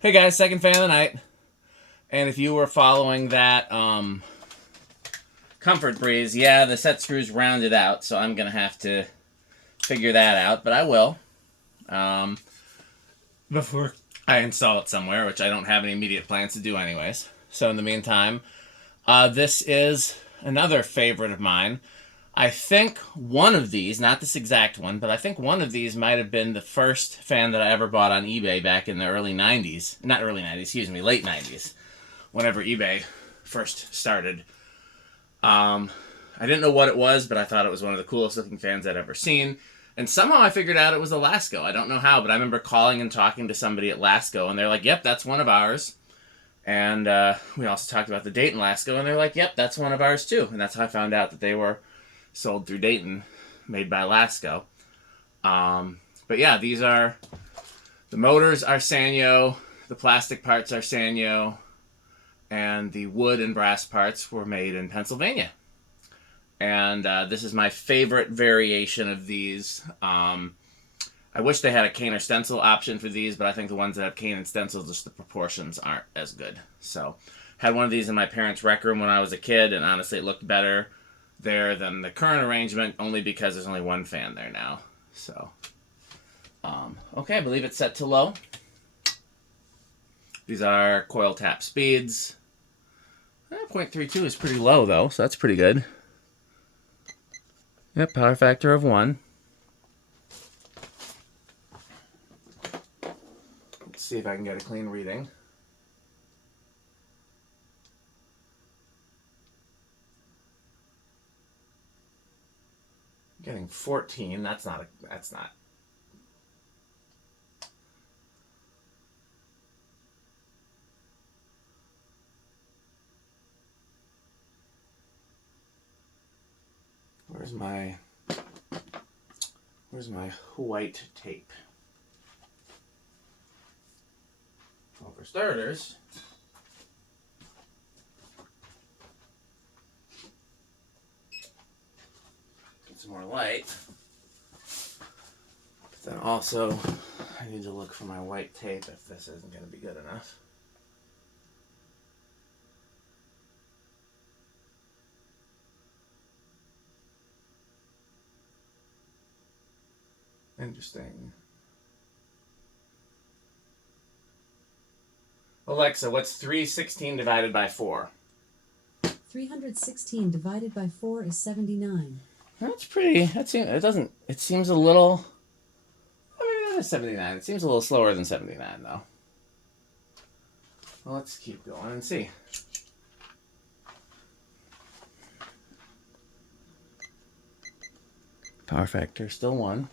Hey guys, second fan of the night. And if you were following that comfort breeze, yeah, the set screws rounded out, so I'm going to have to figure that out, but I will. Before I install it somewhere, which I don't have any immediate plans to do anyways. So in the meantime, this is another favorite of mine. I think one of these, not this exact one, but I think one of these might have been the first fan that I ever bought on eBay back in the early 90s. Not early 90s, excuse me, late 90s. Whenever eBay first started. I didn't know what it was, but I thought it was one of the coolest looking fans I'd ever seen. And somehow I figured out it was a Lasko. I don't know how, but I remember calling and talking to somebody at Lasko, and they're like, yep, that's one of ours. And we also talked about the Dayton Lasko, and they're like, yep, that's one of ours too. And that's how I found out that they were sold through Dayton, made by Lasko. But yeah, these are, the motors are Sanyo, the plastic parts are Sanyo, and the wood and brass parts were made in Pennsylvania. And this is my favorite variation of these. I wish they had a cane or stencil option for these, but I think the ones that have cane and stencil, just the proportions aren't as good. So, had one of these in my parents' rec room when I was a kid, and honestly, it looked better there than the current arrangement, only because there's only one fan there now. So, okay, I believe it's set to low. These are coil tap speeds. 0.32 is pretty low, though, so that's pretty good. Yep, power factor of 1. Let's see if I can get a clean reading. Getting 14. That's not. Where's my white tape? Well, for starters, get some more light. But then also, I need to look for my white tape if this isn't going to be good enough. Interesting. Alexa, what's 316 divided by 4? 316 divided by 4 is 79. That's pretty. It seems a little. I mean, that is 79. It seems a little slower than 79, though. Well, let's keep going and see. Power factor still 1.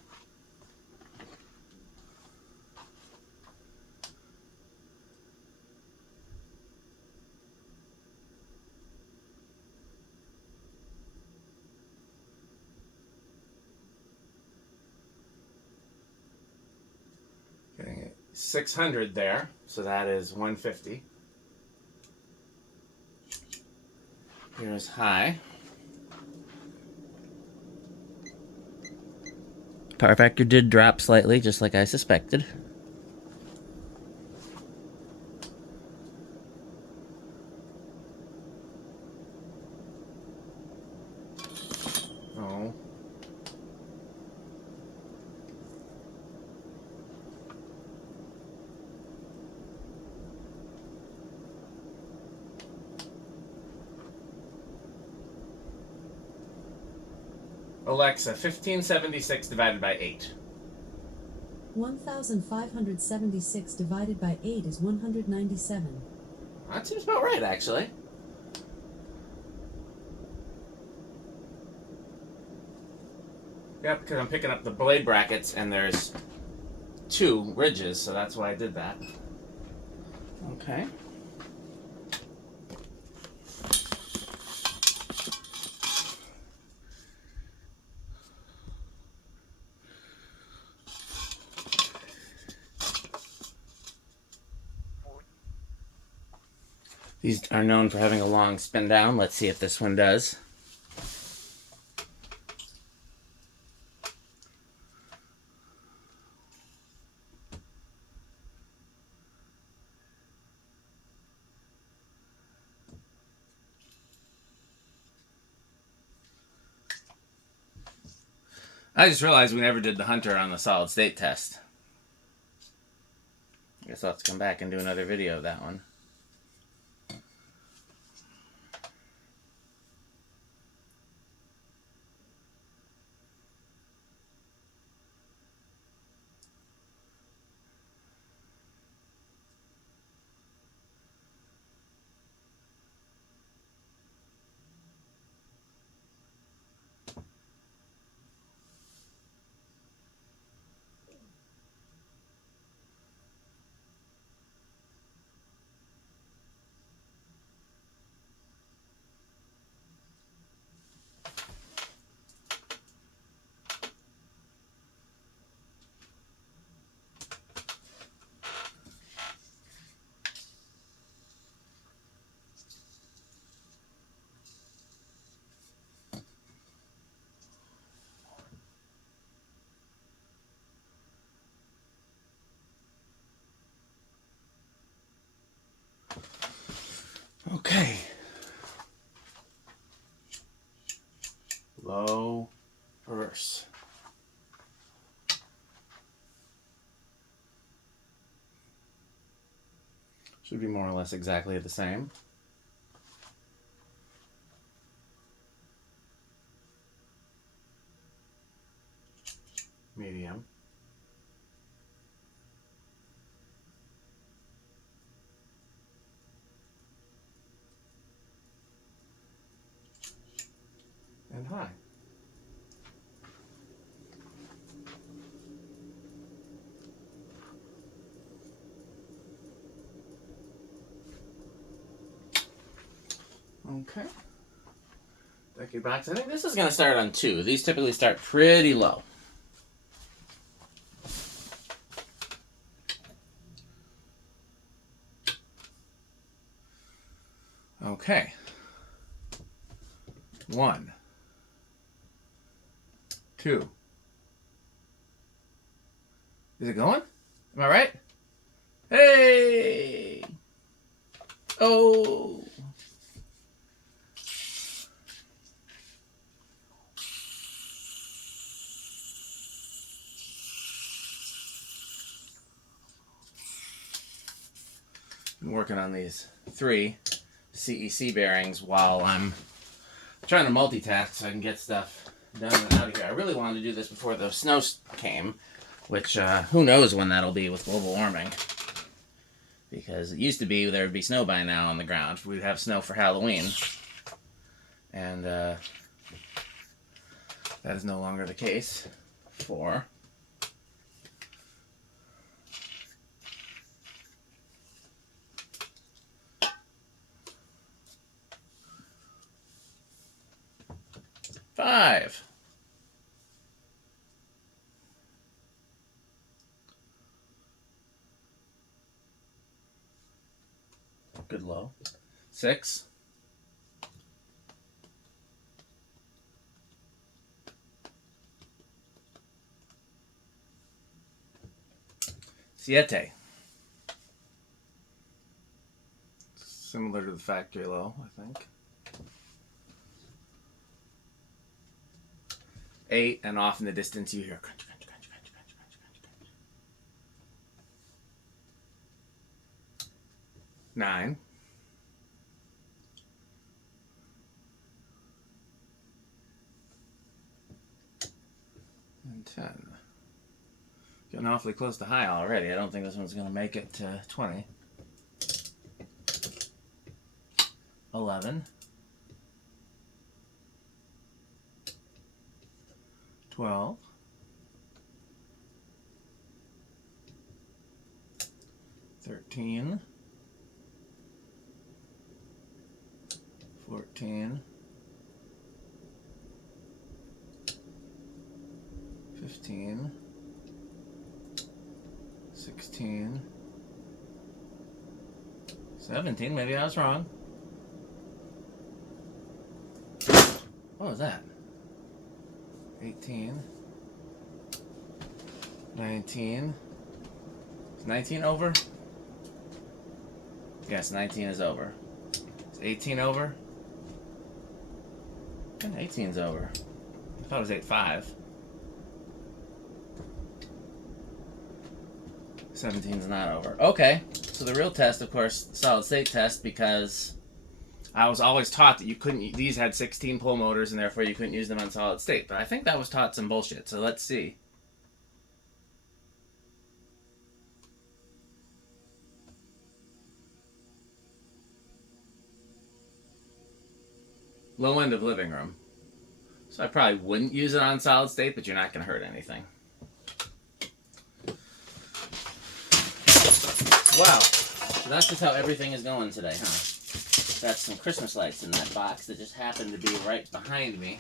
Getting it 600 there, so that is 150. Here's high. Power factor did drop slightly, just like I suspected. Oh. Alexa, 1576 divided by 8. 1576 divided by 8 is 197. That seems about right, actually. Yep, because I'm picking up the blade brackets and there's 2 ridges, so that's why I did that. Okay. These are known for having a long spin down. Let's see if this one does. I just realized we never did the Hunter on the solid state test. I guess I'll have to come back and do another video of that one. Okay. Low, reverse. Should be more or less exactly the same. Medium. And high. Okay. Decky box. I think this is going to start on 2. These typically start pretty low. Okay. 1, 2. Is it going? Am I right? Hey! Oh! Been working on these 3 CEC bearings while I'm trying to multitask so I can get stuff done and out of here. I really wanted to do this before the snow came, which who knows when that'll be with global warming. Because it used to be there would be snow by now on the ground. We'd have snow for Halloween. And that is no longer the case for five. Good low. 6. Siete. Similar to the factory low, I think. 8, and off in the distance you hear crunch, crunch, crunch, crunch, crunch, crunch, crunch, crunch. 9. And 10. Getting awfully close to high already. I don't think this one's going to make it to 20. 11. 12. 13. 14. 15. 16. 17. Maybe I was wrong. What was that? 18. 19. Is 19 over? Yes, 19 is over. Is 18 over? Yeah, 18's over. I thought it was 8.5. 17's not over. Okay, so the real test, of course, solid state test, because I was always taught that you couldn't. These had 16 pole motors, and therefore you couldn't use them on solid state. But I think that was taught some bullshit. So let's see. Low end of living room. So I probably wouldn't use it on solid state, but you're not going to hurt anything. Wow. So that's just how everything is going today, huh? Got some Christmas lights in that box that just happened to be right behind me.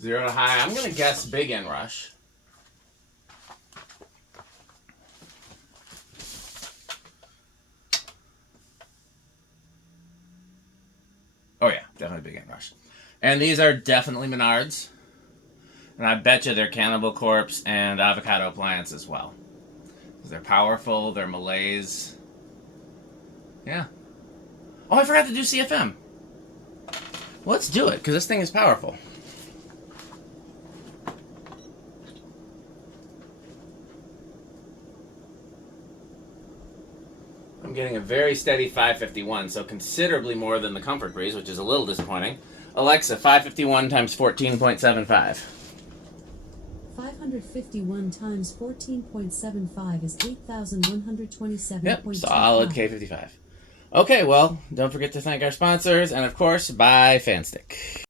Zero to high. I'm going to guess big inrush. Oh yeah, definitely big inrush. And these are definitely Menards. And I bet you they're Cannibal Corpse and Avocado Appliance as well. They're powerful, they're Malays. Yeah. Oh, I forgot to do CFM. Well, let's do it, because this thing is powerful. I'm getting a very steady 551, so considerably more than the Comfort Breeze, which is a little disappointing. Alexa, 551 times 14.75. 551 times 14.75 is 8,127.25. Yep, solid K55. Okay, well, don't forget to thank our sponsors, and of course, buy Fanstick.